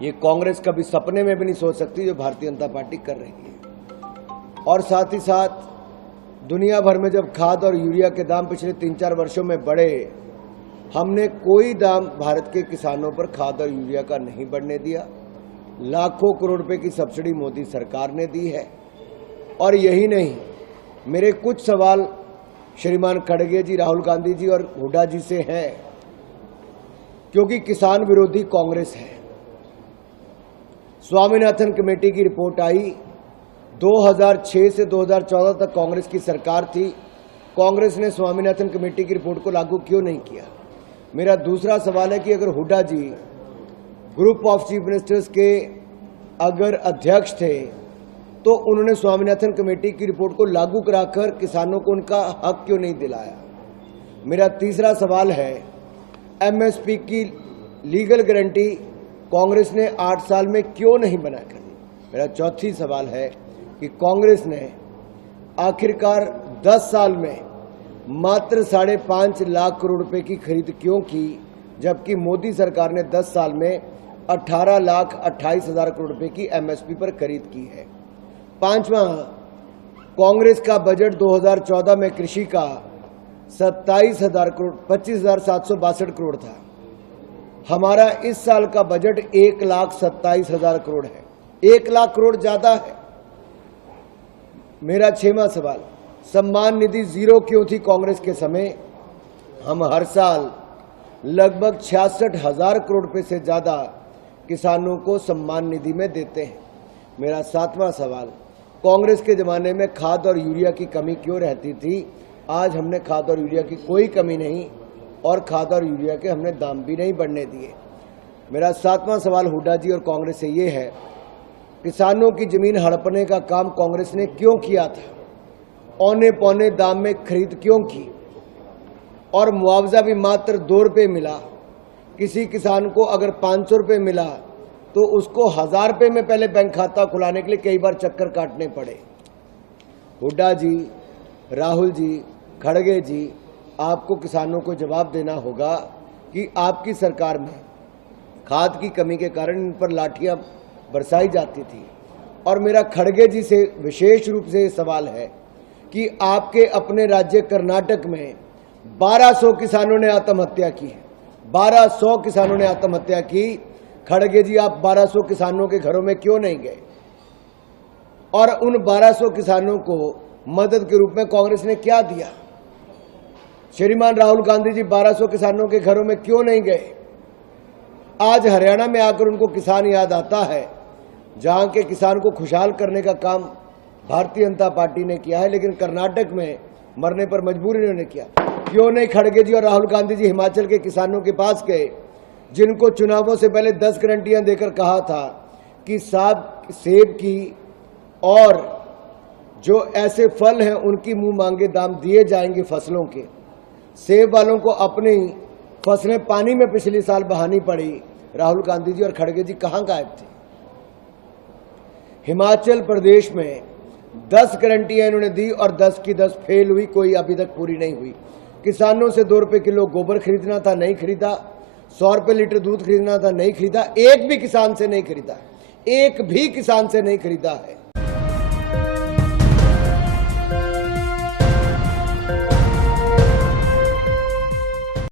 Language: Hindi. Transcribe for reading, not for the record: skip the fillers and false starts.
ये कांग्रेस कभी सपने में भी नहीं सोच सकती जो भारतीय जनता पार्टी कर रही है। और साथ ही साथ दुनिया भर में जब खाद और यूरिया के दाम पिछले 3-4 वर्षों में बढ़े, हमने कोई दाम भारत के किसानों पर खाद और यूरिया का नहीं बढ़ने दिया। लाखों करोड़ रुपए की सब्सिडी मोदी सरकार ने दी है। और यही नहीं, मेरे कुछ सवाल श्रीमान खड़गे जी, राहुल गांधी जी और हुड्डा जी से हैं, क्योंकि किसान विरोधी कांग्रेस है। स्वामीनाथन कमेटी की रिपोर्ट आई, 2006 से 2014 तक कांग्रेस की सरकार थी। कांग्रेस ने स्वामीनाथन कमेटी की रिपोर्ट को लागू क्यों नहीं किया? मेरा दूसरा सवाल है कि अगर हुड्डा जी ग्रुप ऑफ चीफ मिनिस्टर्स के अगर अध्यक्ष थे तो उन्होंने स्वामीनाथन कमेटी की रिपोर्ट को लागू कराकर किसानों को उनका हक क्यों नहीं दिलाया? मेरा तीसरा सवाल है, एमएसपी की लीगल गारंटी कांग्रेस ने 8 साल में क्यों नहीं बना कर दी? मेरा चौथी सवाल है कि कांग्रेस ने आखिरकार 10 साल में मात्र 5.5 लाख करोड़ रुपए की खरीद क्यों की, जबकि मोदी सरकार ने 10 साल में 18,28,000 करोड़ रुपए की एमएसपी पर खरीद की है। पांचवा, कांग्रेस का बजट 2014 में कृषि का 27,000 करोड़ 25,762 करोड़ था। हमारा इस साल का बजट 1,27,000 करोड़ है, 1 लाख करोड़ ज्यादा है। मेरा 6वां सवाल, सम्मान निधि जीरो क्यों थी कांग्रेस के समय? हम हर साल लगभग 66,000 करोड़ रुपए से ज्यादा किसानों को सम्मान निधि में देते हैं। मेरा 7वां सवाल, कांग्रेस के जमाने में खाद और यूरिया की कमी क्यों रहती थी? आज हमने खाद और यूरिया की कोई कमी नहीं और खाद और यूरिया के हमने दाम भी नहीं बढ़ने दिए। मेरा 7वां सवाल हुड्डा जी और कांग्रेस से ये है, किसानों की जमीन हड़पने का काम कांग्रेस ने क्यों किया था? औने पौने दाम में खरीद क्यों की? और मुआवजा भी मात्र 2 रुपये मिला। किसी किसान को अगर 500 रुपये मिला तो उसको 1000 रुपये में पहले बैंक खाता खुलाने के लिए कई बार चक्कर काटने पड़े। हुड्डा जी, राहुल जी, खड़गे जी, आपको किसानों को जवाब देना होगा कि आपकी सरकार में खाद की कमी के कारण इन पर लाठियां बरसाई जाती थी। और मेरा खड़गे जी से विशेष रूप से सवाल है कि आपके अपने राज्य कर्नाटक में 1200 किसानों ने आत्महत्या की है। 1200 किसानों ने आत्महत्या की। खड़गे जी, आप 1200 किसानों के घरों में क्यों नहीं गए? और उन 1200 किसानों को मदद के रूप में कांग्रेस ने क्या दिया? श्रीमान राहुल गांधी जी 1200 किसानों के घरों में क्यों नहीं गए? आज हरियाणा में आकर उनको किसान याद आता है, जहां के किसान को खुशहाल करने का काम भारतीय जनता पार्टी ने किया है, लेकिन कर्नाटक में मरने पर मजबूर इन्होंने किया। क्यों नहीं खड़गे जी और राहुल गांधी जी हिमाचल के किसानों के पास गए, जिनको चुनावों से पहले 10 गारंटियां देकर कहा था कि सेब की और जो ऐसे फल हैं उनकी मुंह मांगे दाम दिए जाएंगे फसलों के। सेब वालों को अपनी फसलें पानी में पिछले साल बहानी पड़ी। राहुल गांधी जी और खड़गे जी कहां गायब थे? हिमाचल प्रदेश में 10 गारंटियां इन्होंने दी और 10 की 10 फेल हुई, कोई अभी तक पूरी नहीं हुई। किसानों से 2 रुपए किलो गोबर खरीदना था, नहीं खरीदा। 100 रुपए लीटर दूध खरीदना था, नहीं खरीदा। एक भी किसान से नहीं खरीदा, एक भी किसान से नहीं खरीदा है।